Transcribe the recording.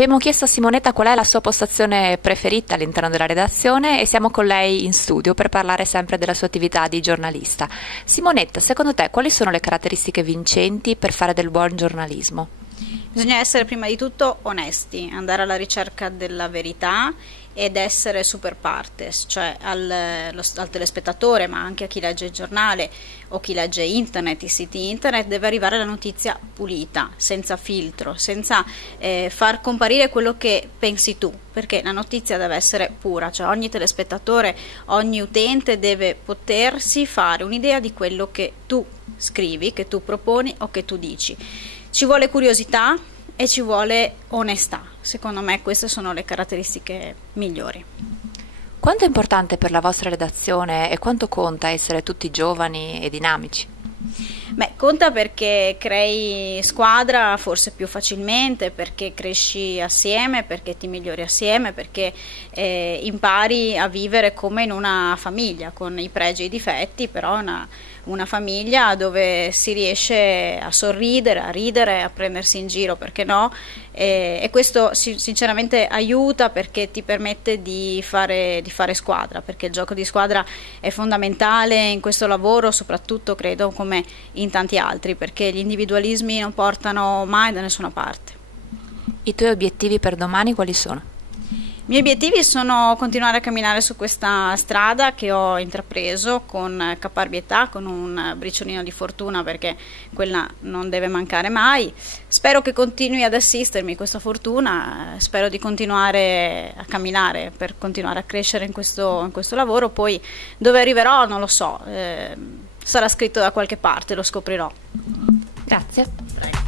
Abbiamo chiesto a Simonetta qual è la sua postazione preferita all'interno della redazione e siamo con lei in studio per parlare sempre della sua attività di giornalista. Simonetta, secondo te quali sono le caratteristiche vincenti per fare del buon giornalismo? Bisogna essere prima di tutto onesti, andare alla ricerca della verità ed essere super partes, cioè al telespettatore, ma anche a chi legge il giornale o chi legge internet, i siti internet, deve arrivare la notizia pulita, senza filtro, senza far comparire quello che pensi tu, perché la notizia deve essere pura, cioè ogni telespettatore, ogni utente deve potersi fare un'idea di quello che tu scrivi, che tu proponi o che tu dici. Ci vuole curiosità e ci vuole onestà. Secondo me queste sono le caratteristiche migliori. Quanto è importante per la vostra redazione e quanto conta essere tutti giovani e dinamici? Beh, conta perché crei squadra forse più facilmente, perché cresci assieme, perché ti migliori assieme, perché impari a vivere come in una famiglia, con i pregi e i difetti, però una famiglia dove si riesce a sorridere, a ridere, a prendersi in giro, perché no? E questo sinceramente aiuta, perché ti permette di fare squadra, perché il gioco di squadra è fondamentale in questo lavoro, soprattutto credo come in tanti altri, perché gli individualismi non portano mai da nessuna parte. I tuoi obiettivi per domani quali sono? I miei obiettivi sono continuare a camminare su questa strada che ho intrapreso con caparbietà, con un briciolino di fortuna, perché quella non deve mancare mai. Spero che continui ad assistermi questa fortuna, spero di continuare a camminare per continuare a crescere in questo lavoro. Poi dove arriverò non lo so, sarà scritto da qualche parte, lo scoprirò. Grazie. Prego.